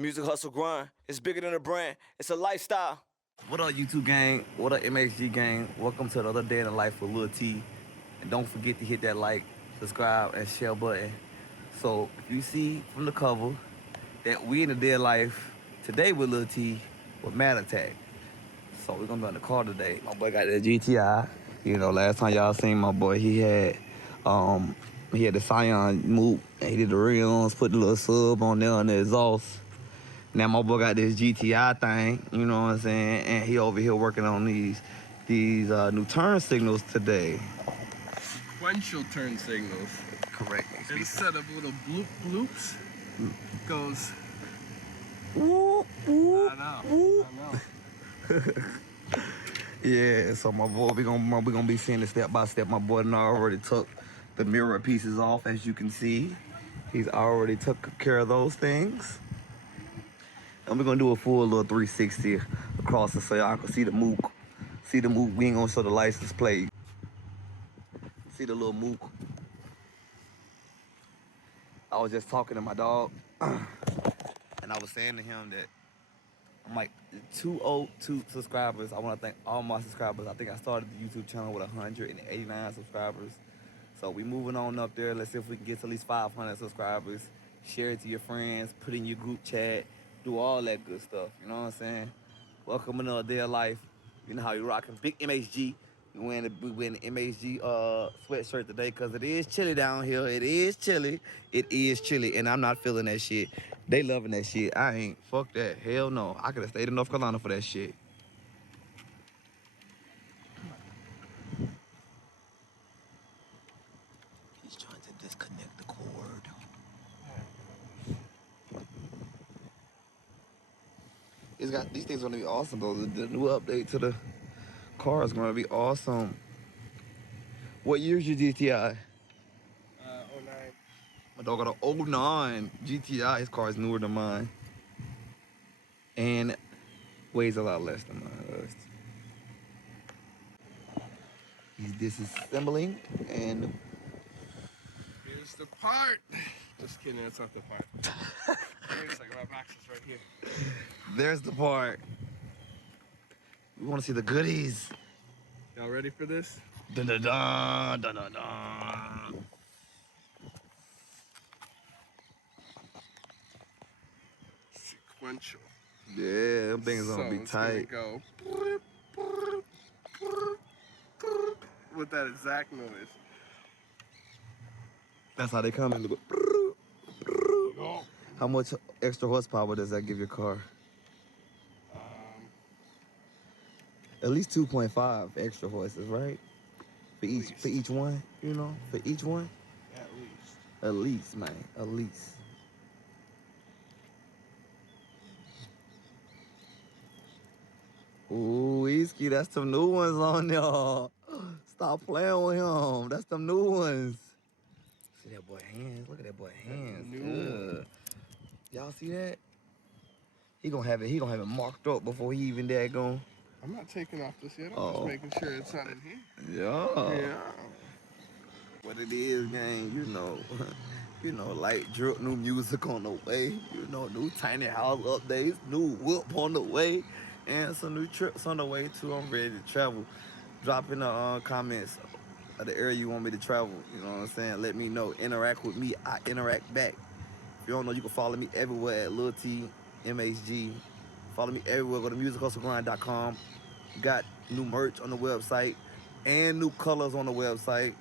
Music hustle grind. It's bigger than a brand. It's a lifestyle. What up, YouTube gang? What up, MHG gang? Welcome to another day in the life with Lil T. And don't forget to hit that like, subscribe, and share button. So if you see from the cover that we in the day of life today with Lil T with Mad Attack. So we're gonna be on the car today. My boy got that GTI. You know, last time y'all seen my boy, he had the Scion move, and he did the rims, put the little sub on there on the exhaust. Now my boy got this GTI thing, you know what I'm saying, and he over here working on these new turn signals today. Sequential turn signals. Correct. Instead of little bloop bloops, it goes. Ooh, ooh, I know. ooh. I know. Yeah, so my boy, we gonna be seeing it step by step. My boy already took the mirror pieces off, as you can see. He's already took care of those things. And we're gonna do a full little 360 across it so y'all can see the mook. See the mook, we ain't gonna show the license plate. See the little mook. I was just talking to my dog, and I was saying to him that I'm like 202 subscribers. I want to thank all my subscribers. I think I started the YouTube channel with 189 subscribers. So we moving on up there. Let's see if we can get to at least 500 subscribers. Share it to your friends. Put in your group chat. Do all that good stuff. You know what I'm saying? Welcome another day of life. You know how you rocking. Big MHG. We wearing the MHG sweatshirt today because it is chilly down here. It is chilly. It is chilly, and I'm not feeling that shit. They loving that shit. I ain't. Fuck that. Hell no. I could have stayed in North Carolina for that shit. He's trying to disconnect the cord. It's got these things gonna be awesome though. The new update to the car is gonna be awesome. What year's your GTI? 09. My dog got an 09 GTI. His car is newer than mine. And weighs a lot less than mine. He's disassembling and... Here's the part. Just kidding, that's not the part. Wait a second, my box is right here. There's the part. We want to see the goodies. Y'all ready for this? Dun dun dun dun dun dun. Sequential. Yeah, them things gonna be tight. Gonna go with that exact noise. That's how they come in. How much extra horsepower does that give your car? At least 2.5 extra horses, right? For each one, you know, for each one. At least. At least, man, at least. Ooh, Easky, that's some new ones on there. Stop playing with him. That's some new ones. See that boy hands? Look at that boy hands. Y'all see that? He gonna have it marked up before he even there going. I'm not taking off this yet. I'm just making sure it's not in here. Yeah. What it is, gang, you know. You know, like drip, new music on the way. You know, new tiny house updates, new whip on the way, and some new trips on the way too. I'm ready to travel. Drop in the comments of the area you want me to travel. You know what I'm saying? Let me know. Interact with me. I interact back. If you don't know, you can follow me everywhere at LilTMHG. Follow me everywhere. Go to musichustlegrind.com. Got new merch on the website and new colors on the website.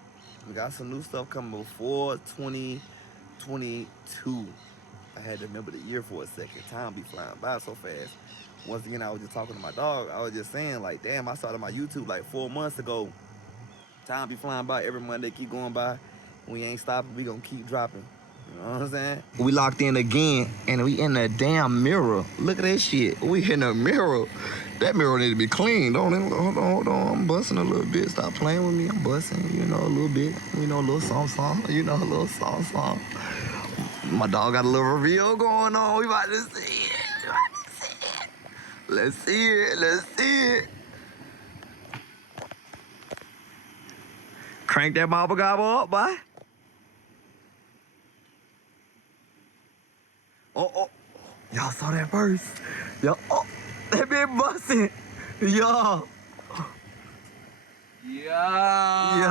We got some new stuff coming before 2022. I had to remember the year for a second. Time be flying by so fast. Once again, I was just talking to my dog. I was just saying, like, damn, I started my YouTube like 4 months ago. Time be flying by. Every Monday keep going by. We ain't stopping. We gonna keep dropping. You know what I'm saying? We locked in again, and we in the damn mirror. Look at that shit. We in the mirror. That mirror need to be cleaned. Hold on. I'm busting a little bit. Stop playing with me. I'm busting, you know, a little bit. You know, a little song. You know, a little song. My dog got a little reveal going on. We about to see it. Let's see it. Crank that bobble gobble up, boy. Y'all saw that first? Yo, oh, that been busting. Yo. Yeah.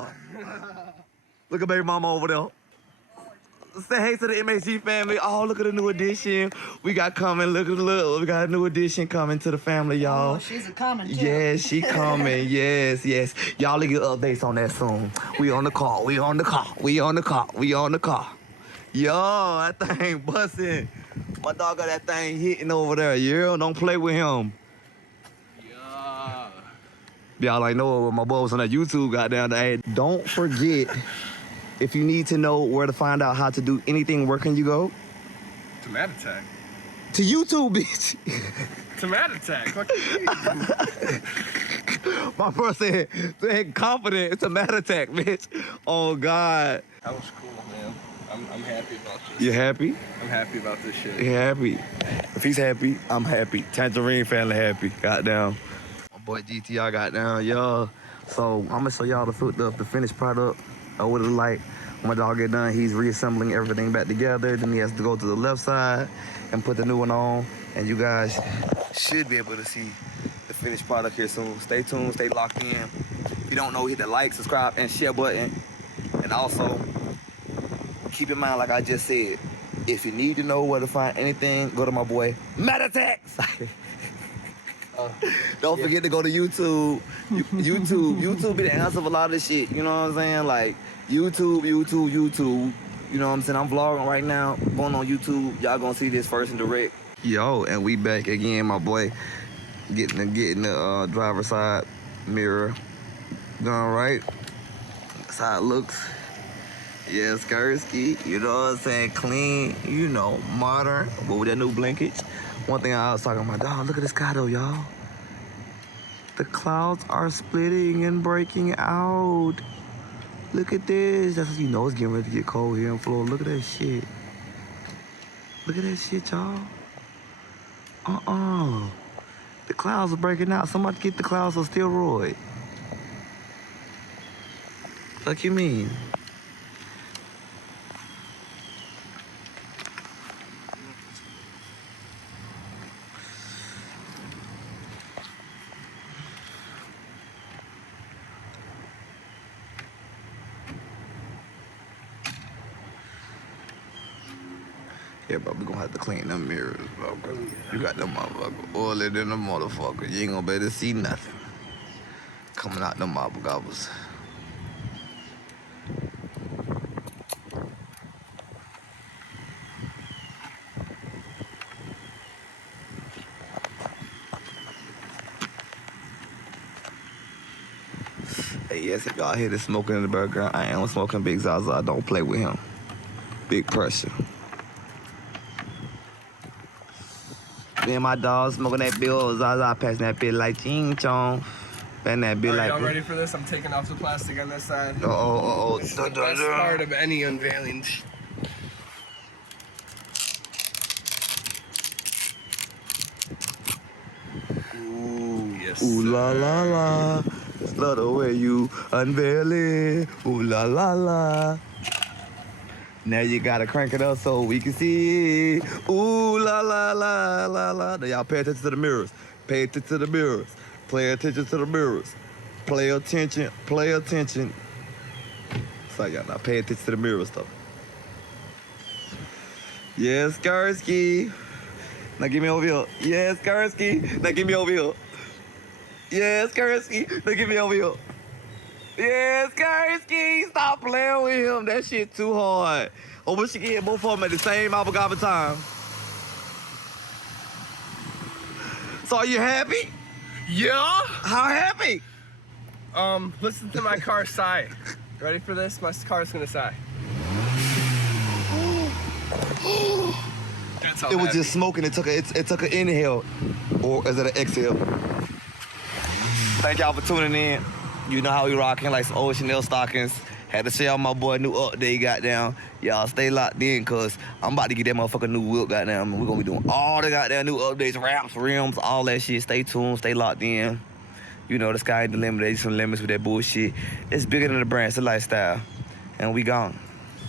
Yo. Look at baby mama over there. Say hey to the MHG family. Oh, look at the new addition. We got coming. Look, we got a new addition coming to the family, y'all. Oh, she's a coming too. Yes, she coming. Yes. Y'all get updates on that soon. We on the call. Yo, that thing busting. My dog got that thing hitting over there. Yeah, don't play with him. Yeah. Y'all like know my boy was on that YouTube goddamn. Hey, don't forget, if you need to know where to find out how to do anything, where can you go? To Mad Attack. To YouTube, bitch. To Mad Attack. What My bro said confident. It's a Mad Attack, bitch. Oh, God. That was cool, man. I'm happy about this. You happy? I'm happy about this shit. You happy? If he's happy, I'm happy. Tangerine family happy. Goddamn. My boy GTR goddamn, yo. So I'm gonna show y'all the finished product. What it like. When my dog get done, he's reassembling everything back together. Then he has to go to the left side and put the new one on. And you guys should be able to see the finished product here soon. Stay tuned, stay locked in. If you don't know, hit the like, subscribe, and share button. And also, keep in mind, like I just said, if you need to know where to find anything, go to my boy, Mad Attacks. Don't forget to go to YouTube. YouTube be the answer for a lot of this shit. You know what I'm saying? Like, YouTube. You know what I'm saying? I'm vlogging right now, going on YouTube. Y'all gonna see this first and direct. Yo, and we back again, my boy. Getting the driver's side mirror done right. That's how it looks. Yeah, Skursky, you know what I'm saying? Clean, you know, modern, but with that new blinkage. One thing I was talking about, dog, look at the sky though, y'all. The clouds are splitting and breaking out. Look at this. That's what you know it's getting ready to get cold here in Florida. Look at that shit. Look at that shit, y'all. The clouds are breaking out. Somebody get the clouds on steroid. Fuck you mean? Yeah, bro, we gonna have to clean them mirrors, bro. You got them motherfuckers oily than the motherfucker. You ain't gonna be able to see nothing coming out them marble gobbles. Hey, yes, if y'all hear the smoking in the background, I am smoking Big Zaza. Don't play with him. Big pressure. Me and my dog smoking that big old Zaza, passing that bit like ching chong. And that bit like. Y'all ready for this? I'm taking off the plastic on this side. Oh. This is the best part of any unveiling. Ooh, yes. Ooh la la la. Love the way you unveil it. Ooh la la la. Now you gotta crank it up so we can see it. Ooh la la la la la. Now y'all pay attention to the mirrors. Pay attention to the mirrors. Pay attention to the mirrors. Pay attention. Pay attention. So y'all now pay attention to the mirrors though. Yes, Skursky. Now give me over here. Yes, Skursky. Now give me over here. Yes, Skursky. Now give me over here. Yes, Skursky. Stop playing with him. That shit too hard. I wish you could hit both of them at the same Alabama time. So are you happy? Yeah. How happy? Listen to my car sigh. Ready for this? My car's gonna sigh. That's how It was happy. just smoking. It took an inhale, or is it an exhale? Thank y'all for tuning in. You know how we rocking like some old Chanel stockings. Had to share my boy new update, goddamn. Y'all stay locked in, cause I'm about to get that motherfucking new whip, goddamn. We're gonna be doing all the goddamn new updates, wraps, rims, all that shit. Stay tuned, stay locked in. You know the sky ain't the limit. There's some limits with that bullshit. It's bigger than the brand. It's a lifestyle, and we gone.